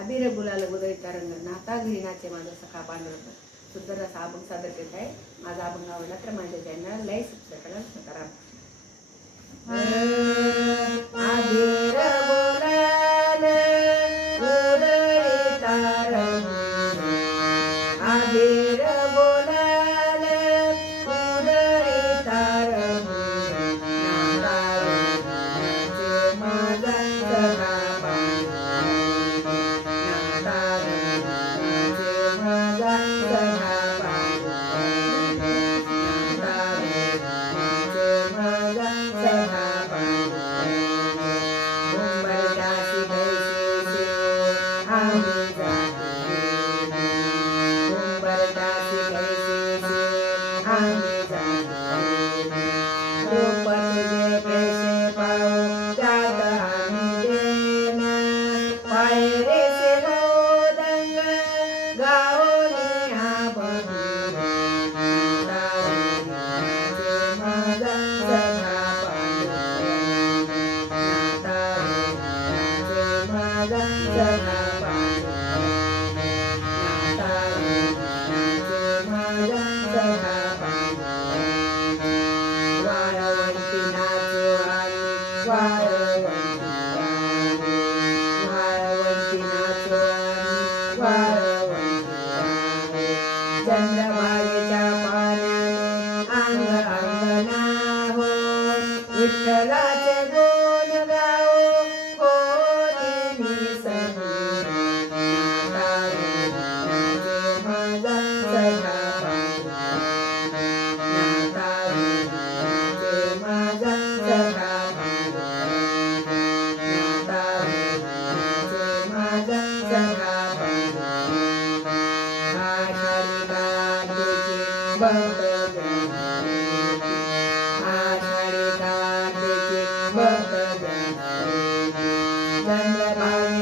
अबीर गुलाल उदयचा रंग नाता घरी नाचे माझा सखा पांडुरंग. सुंदर असा अभंग सादर केला आहे. माझा अभंग आवडला तर माझ्या चॅनलला लाईक सबस्क्राईब करा. अबीर गुलाल उदयचा रंग, अबीर गुलाल उदयचा रंग, नाता घरी नाचे माझा सखा पांडुरंग, नाता घरी नाचे माझा सखा पांडुरंग, नाता घरी नाचे माझा सखा पांडुरंग. उंबरठ्याशी बैसी शेव आम्ही जातो रे, उंबरठ्याशी बैसी शेव आम्ही जातो रे. रोपट जे पैसे पाहू त्यात आम्ही देणार, पायरेचे मौदंग गाओनी हा बंग, नाता घरी नाचे माझा सखा पांडुरंग, नाता घरी नाचे माझा सखा पांडुरंग, नाता घरी नाचे माझा सखा पांडुरंग. वाळवंटी नाचू आम्ही वाळवंटी गाणी, वाळवंटी नाचू आम्ही वाळवंटी गाणी. चंद्रभागेच्या पाण्याने अंग अंगना हो, विठ्ठलाचे गुण गाओ कोणी निसंग, नाता घरी नाचे माझा सखा पांडुरंग, नाता घरी नाचे माझा सखा पांडुरंग, नाता घरी नाचे माझा सखा पांडुरंग. आषाढी कार्तिकी भक्त गणपती, आषाढी कार्तिकी भक्त गणपती. चंद्रभागे